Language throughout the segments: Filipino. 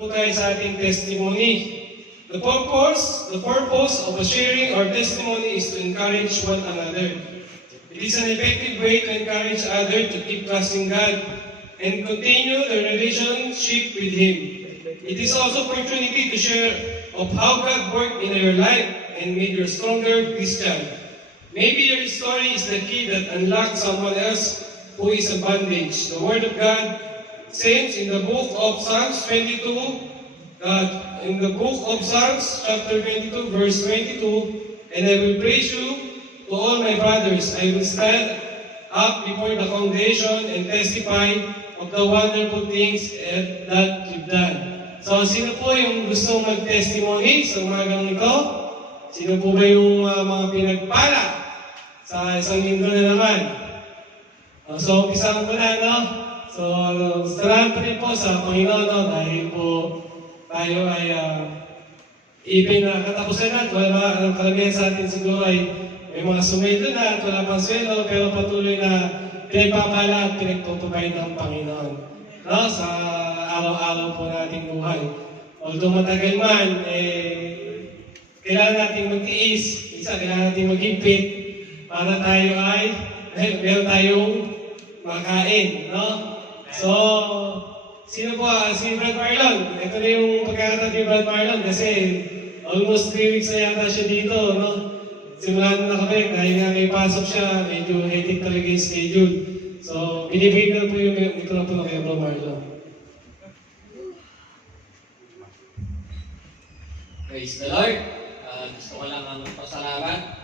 po tayo sa ating testimony. The purpose of sharing our testimony is to encourage one another. It is an effective way to encourage others to keep trusting God and continue their relationship with Him. It is also an opportunity to share of how God worked in your life and made you a stronger Christian. Maybe your story is the key that unlocks someone else who is in bondage. The Word of God says in the book of Psalms 22, chapter 22, verse 22, and I will praise you to all my brothers. I will stand up before the congregation and testify of the wonderful things that you've done. So, sino po yung gustong mag-testimony sa umagang ito? Sino po ba yung mga pinagpala sa isang linggo na naman? So, umpisahan ko na, no? So, salamat rin po sa Panginoon, no? Dahil po tayo ay even katapusan na, wala karamihan sa atin siguro ay may mga sumelo na at wala pang swelo, pero patuloy na pinagpapala at pinagtutubay ng Panginoon, no? Sa araw-araw po nating buhay. Although matagal man, kailangan nating magtiis, kailangan nating maghigpit para tayo ay meron tayong makain, no? So, sino po? Si Brad Marlon. Ito na yung pagkakataon ni Brad Marlon kasi almost 3 weeks na yata siya dito, no? Simulan na kami, dahil nga may pasok siya, medyo hectic talaga yung schedule. So, binibigay na po yung mikropono kay Brad Marlon. Praise the Lord. Gusto ko lang magpasalamat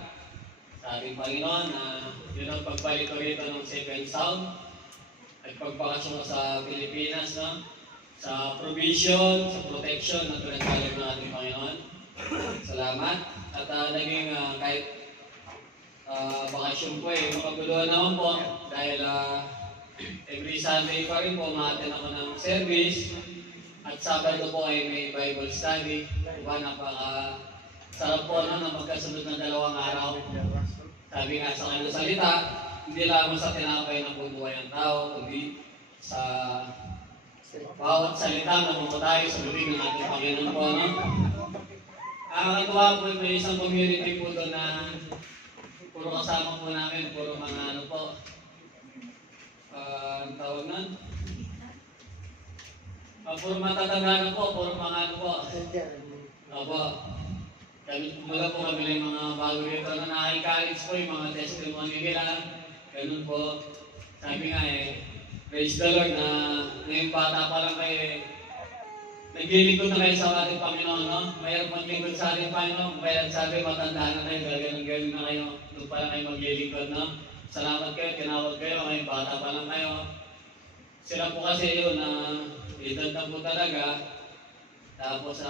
sa ating Panginoon na yun ang pagbalik ko rito ng Second Sound at pagbakasyon ko sa Pilipinas, no? Sa provision, sa protection na pinagkalog ng ating Panginoon. Salamat. At naging kahit bakasyon ko makaguluhan naman po dahil every Sunday pa rin po ma-attend ako ng service. At Sabado po ay may Bible study. Diba, napaka-sarap po na magkasunod ng 2 araw. Sabi nga sa kanyang salita, hindi lamang sa tinapay ng bubuhay ng tao, kundi sa bawat salita na tayo sa bibig ng ating Panginoon po. No? Nakakatuwa po, may isang community po doon na puro kasama po namin, puro mga po, ang tawag na? Puro matatanda na po, puro mga po. Opo. Kumbaga po kami ng mga bago rito na na-encourage po yung mga testimony nila. Ganun po. Sabi nga praise the Lord na ngayong bata pa lang kayo naglilingkod na kayo sa ating Panginoon, no? Mayroon maglingkod sa ating Panginoon. Kaya sabi, matanda na kayo, galing na kayo. Doon pa lang kayo maglilingkod, no? Salamat kayo, tinawag kayo, ngayong bata pa lang kayo. Sila po kasi yun na edad na po talaga. Tapos,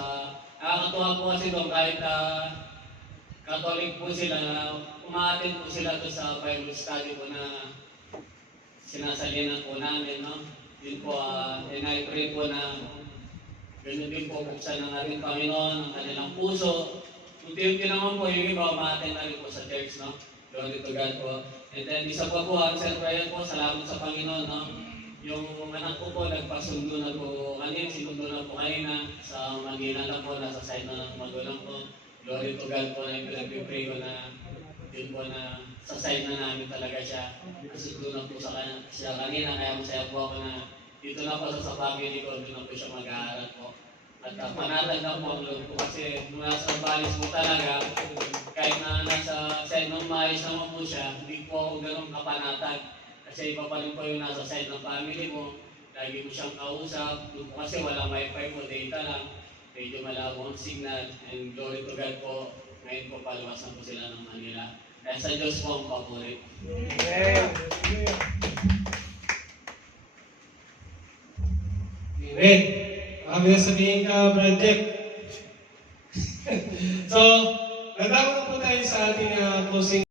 nakakatuwa po kasi doon kahit Catholic po sila, umaattend po sila doon sa Bible study po na sinasalinan po namin, no? Yun po, and I pray po na ganyan din po buksan ng ating Panginoon, ang kanilang puso. Unti-unti naman po yung iba, umaattend na rin po sa church, no? Glory to God po. And then, isa pa po, Sir Brian po, salamat sa Panginoon, no? Yung anak ko po, nagpasundo na po kanina, sinundo na po kanina sa Manila na po, nasa side na ng magulang ko. Glory to God po na pinag-pray ko na yun po na sa side na namin talaga siya. Nasundo na po siya kanina, kaya masaya po ako na dito na po sa family ko, doon na po siya mag-aaral po. At panatag na po ang loob ko kasi nung nasa balis po talaga, kahit na nasa side ng maayos naman po siya, hindi po ako ganun kapanatag. Kasi iba pa rin po yung nasa side ng family mo, lagi mo siyang kausap, doon po kasi walang wifi po, data lang, medyo malabo ang signal, and glory to God po, ngayon po palawasan po sila ng Manila. Kaya sa Diyos po ang paborit. Amen. Amen. Baka may sabihin ka, Brad Jeff. So, nagtapos na po tayo sa ating closing